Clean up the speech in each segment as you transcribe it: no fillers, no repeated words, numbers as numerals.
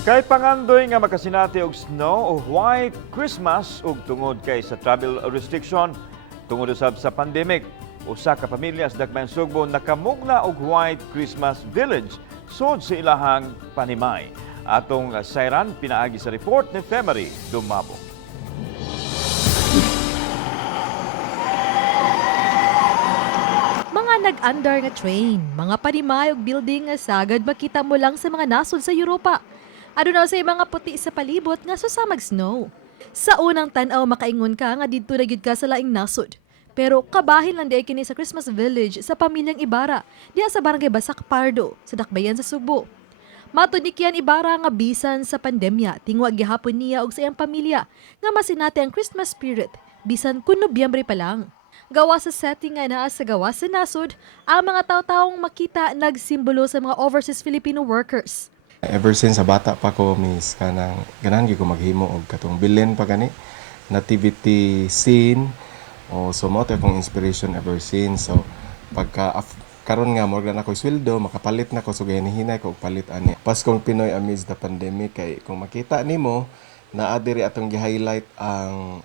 Kay pangandoy nga makasinati og snow o white Christmas ug tungod kay sa travel restriction tungod usab sa pandemic, usa ka pamilya sa Dakbayan Sugbo nakamugna og white Christmas village sud sa ilahang panimay. Atong sayran pinaagi sa report ni Femery Dumabo. Mga nag-andar nga train, mga panimay ug building nga sagad makita mo lang sa mga nasod sa Europa. Aduna sa mga puti sa palibot nga susamag snow. Sa unang tan-aw makaingon ka nga didto na gyud ka sa laing nasod. Pero kabahin lang di kini sa Christmas Village sa pamilyang Ibarra, diha sa barangay Basak Pardo, sa Dakbayan sa Subo. Matud ni Kian Ibarra nga bisan sa pandemya, tingwa gihapon niya og sa iyang pamilya nga masinati ang Christmas spirit bisan kun Nobyembre pa lang. Gawa sa setting nga naa sa gawa sa nasod, ang mga tawo-tawong makita nagsimbolo sa mga overseas Filipino workers. Ever since sa bata pa ko, miss, kanang ganahan gyud ko maghimo og katong bilin pa gani nativity scene o so mo akong inspiration ever since. So karon nga mo na ako sweldo, makapalit na ko so gahinay ko og palit ani. Paskong Pinoy amidst the pandemic kay kung makita nimo naa diri atong gi-highlight ang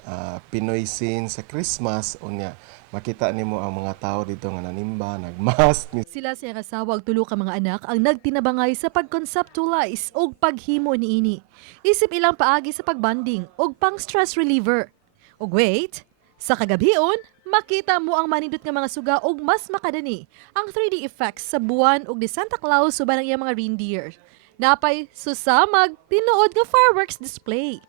Pinoy scene sa Christmas unya makita nimo ang mga tao dito nga nanimba, nagmask. Sila sa iyang asawa ug tulo ka mga anak ang nagtinabangay sa pag-conceptualize og paghimo niini. Isip ilang paagi sa pagbanding og pang-stress reliever. Og wait, sa kagabhion, makita mo ang manindot nga mga suga og mas makadani ang 3D effects sa buwan og ni Santa Claus suban ang iyang mga reindeer. Napay susamag tinuod nga fireworks display.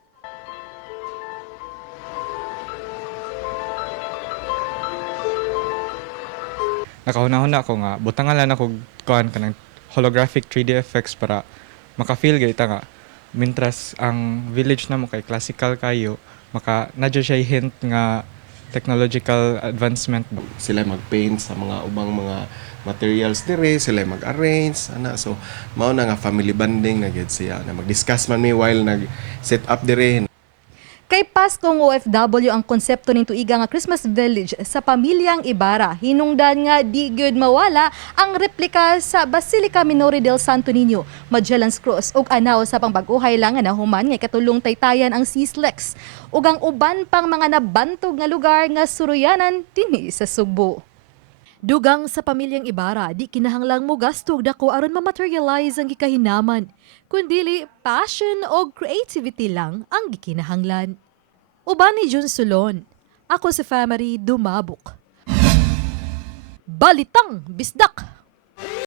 Nakahuna-huna ako nga butangan ako kuan kanang holographic 3D effects para maka-feel gayta nga mintras ang village na mo kay classical kayo maka nadyo siya hint nga technological advancement. Sila mag-paint sa mga ubang mga materials dire, sila mag-arrange ana, so mao na nga family bonding na gyud siya na mag-discuss man mi while nag-set up dire. Kay Paskong OFW ang konsepto ning tuiga nga Christmas Village sa pamilyang Ibarra. Hinungdan nga di gyud mawala ang replika sa Basilica Minore del Santo Niño, Magellan's Cross ug anaw sa pangbaguhay lang nga nahuman nga katulong taytayan ang Sislex ug ang uban pang mga nabantog nga lugar nga suruyanan dinhi sa Sugbo. Dugang sa pamilyang Ibarra, di kinahanglang mo gastog dako aron ma-materialize ang gikahinaman, kundili passion o creativity lang ang gikinahanglan. Uban ni Jun Sulon, ako si Femery Dumabok. Balitang Bisdak!